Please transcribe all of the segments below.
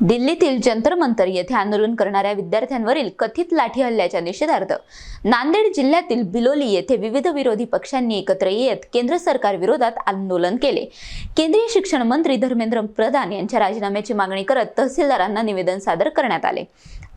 दिल्लीतील जंतर मंतर येथे आंदोलन करणाऱ्या विद्यार्थ्यांवरील कथित लाठी हल्ल्याच्या निषेधार्थ नांदेड जिल्ह्यातील बिलोली येथे विविध विरोधी पक्षांनी एकत्र येत केंद्र सरकार विरोधात आंदोलन केले। केंद्रीय शिक्षण मंत्री धर्मेंद्र प्रधान यांच्या राजीनाम्याची मागणी करत तहसीलदारांना निवेदन सादर करण्यात आले।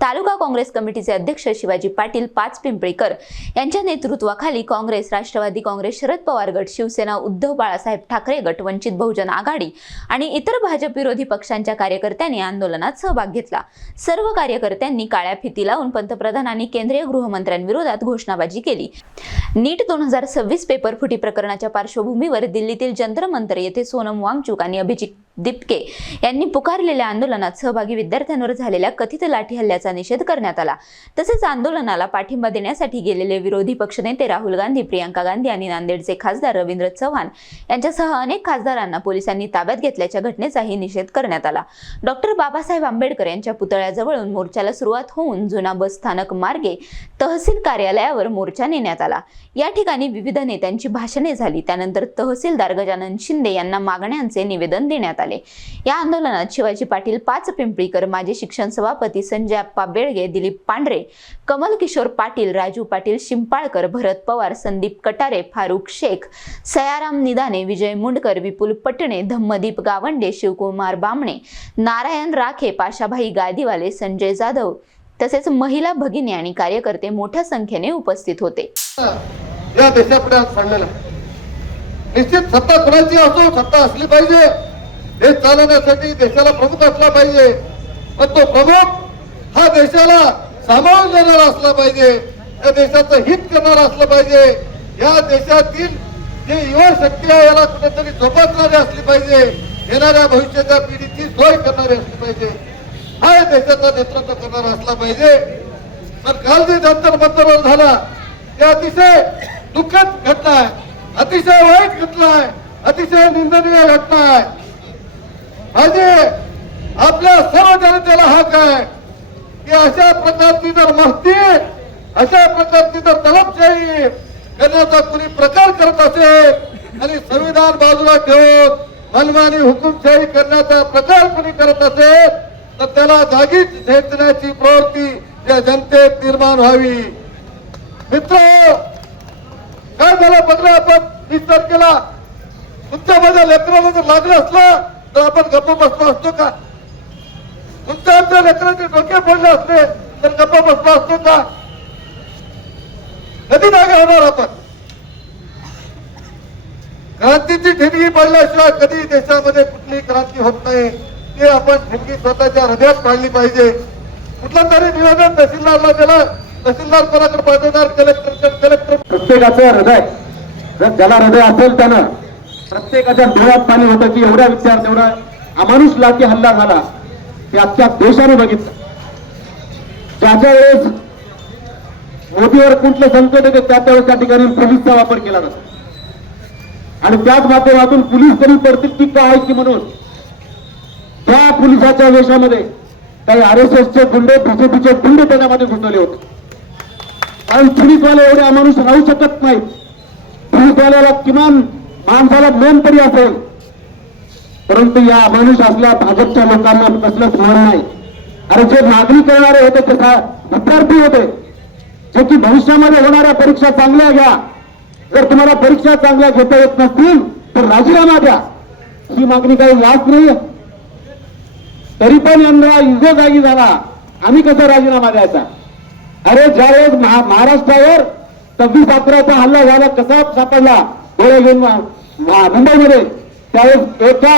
तालुका काँग्रेस कमिटीचे अध्यक्ष शिवाजी पाटील पाचपिंपळीकर यांच्या नेतृत्वाखाली काँग्रेस, राष्ट्रवादी काँग्रेस, शरद पवार गट, शिवसेना, उद्धव बाळासाहेब ठाकरे गट, वंचित बहुजन आघाडी आणि इतर भाजप विरोधी पक्षांच्या कार्यकर्त्यांनी आंदोलनात सहभाग घेतला। सर्व कार्यकर्त्यांनी काळ्या फिती लावून पंतप्रधान आणि केंद्रीय गृहमंत्र्यांविरोधात घोषणाबाजी केली। नीट 2026 पेपर फुटी प्रकरणाच्या पार्श्वभूमीवर दिल्लीतील जंतर मंतर येथे सोनम वांगचुक आणि अभिजित दिपके यांनी पुकारलेल्या आंदोलनात सहभागी विद्यार्थ्यांवर झालेल्या कथित लाठी हल्ल्याचा निषेध करण्यात आला। तसेच आंदोलनाला पाठिंबा देण्यासाठी गेलेले विरोधी पक्षनेते राहुल गांधी, प्रियंका गांधी आणि नांदेडचे खासदार रवींद्र चव्हाण यांच्यासह अनेक खासदारांना पोलिसांनी ताब्यात घेतल्याच्या घटनेचाही निषेध करण्यात आला। डॉक्टर बाबासाहेब आंबेडकर यांच्या पुतळ्याजवळून मोर्चाला सुरुवात होऊन जुना बस स्थानक मार्गे तहसील कार्यालयावर मोर्चा नेण्यात आला। या ठिकाणी विविध नेत्यांची भाषणे झाली। त्यानंतर तहसीलदार गजानन शिंदे यांना मागण्यांचे निवेदन देण्यात आले। या आंदोलनात शिवाजी पाटील पाचपिंपळीकर, माजी शिक्षण सभापती संजय अप्पा बेळगे, दिलीप पांढरे, कमल किशोर पाटील, राजू पाटील शिंपाळकर, भरत पवार, संदीप कटारे, फारुख शेख, सयाराम निदाने, विजय मुंडकर, विपुल पटणे, धम्मदीप गावंडे, शिवकुमार बामणे, नारायण राखे, पाशाभाई गादीवाले, संजय जाधव तसेच महिला भगिनी आणि कार्यकर्ते मोठ्या संख्येने उपस्थित होते। या देशापुढे आज सांगलेला निश्चित सत्ता कुणाची असो, सत्ता असली पाहिजे। देश चालवण्यासाठी देशाला प्रमुख असला पाहिजे, पण तो प्रमुख हा देशाला सांभाळून घेणारा असला पाहिजे, या देशाचं हित करणारा असलं पाहिजे। या देशातील जे युवा शक्ती आहे याला कुठेतरी जोपासणारी असली पाहिजे, येणाऱ्या भविष्याच्या पिढीची सोय करणारी असली पाहिजे, हा या देशाचं नेतृत्व करणारा असला पाहिजे। पण काल जे जंतर मंतरवर झाला ते अतिशय दुःखद घटना आहे, अतिशय वाईट घटना आहे, अतिशय निंदनीय घटना आहे। माझे आपल्या सर्व जनतेला हक आहे की अशा प्रकारची जर मस्ती, अशा प्रकारची जर दडपशाही करण्याचा कुणी प्रकार करत असेल आणि संविधान बाजूला ठेवून मनमानी हुकुमशाही करण्याचा प्रकार कुणी करत असेल तर त्याला जागीच झेडण्याची प्रवृत्ती या जनतेत निर्माण व्हावी। मित्र, काय झालं बघलं आपण 20 तारखेला तुमच्या माझ्या लेकराला जर लागलं असलं तर आपण गप्प बसलो असतो का? तुमच्या आमच्या लेकरांचे डोके फोडले असते तर गप्प बसलो असतो का? कधी जागे होणार आपण? क्रांतीची ठिणगी पडल्याशिवाय कधी देशामध्ये कुठली क्रांती होत नाही, ते आपण ठिणगी स्वतःच्या हृदयात काढली पाहिजे। कुठलं तरी निवेदन तहसीलदारला दिलं, तहसीलदार कोणाकडे पाठवणार? कलेक्टर। प्रत्येकाचं हृदय जर त्याला हृदय असेल त्यानं प्रत्येकाच्या डोळ्यात पाणी होतं की एवढ्या विद्यार्थ्यांना अमानुष लाठी हल्ला झाला ते अख्ख्या देशाने बघितलं। ज्याच्या वेळेस मोदीवर कुठलं संकट येते त्यावेळेस त्या ठिकाणी पोलीसचा वापर केला जातो आणि त्याच माध्यमातून पोलीस कमी पडतील की काय की म्हणून त्या पोलिसाच्या वेशामध्ये काही RSSचे गुंडे, BJPचे गुंडे त्याच्यामध्ये घुसले होते। कारण पोलीसवाले एवढे अमानुष राहू शकत नाहीत। पोलीसवाल्याला किमान माणसाला मेन तरी असेल, परंतु या अमानुष असल्या भाजपच्या लोकांना कसलंच मन नाही। अरे जे नागरिक करणारे होते ते विद्यार्थी होते जे की भविष्यामध्ये होणाऱ्या परीक्षा चांगल्या घ्या, जर तुम्हाला परीक्षा चांगल्या घेता येत नसतील तर राजीनामा द्या, ही मागणी काही वाच नाहीये। तरी पण यंदा इजो जागी झाला, आम्ही कसं राजीनामा द्यायचा? अरे ज्यावेळेस महाराष्ट्रावर 26/11चा हल्ला झाला, कसा सापडला डोळे घेऊन मुंबईमध्ये, त्यावेळेस एका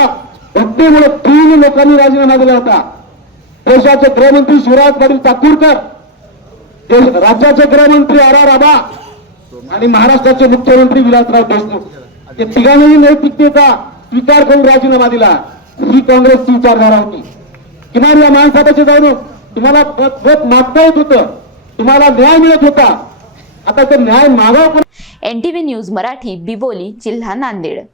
व्यक्तीमुळे 3 लोकांनी राजीनामा दिला होता। देशाचे गृहमंत्री शिवराज पाटील चाकूरकर, राज्याचे गृहमंत्री RR आबा आणि महाराष्ट्राचे मुख्यमंत्री विलासराव देशमुख, या तिघांनी नैतिकतेचा स्वीकार करून राजीनामा दिला। ही काँग्रेसची विचारधारा होती। किमान या माणसापाशी जाऊन तुम्हाला पद मागता येत होतं, तुम्हाला न्याय मिळत होता, आता तर न्याय मागावं। NTV न्यूज मराठी, बिलोली, जिल्हा नांदेड।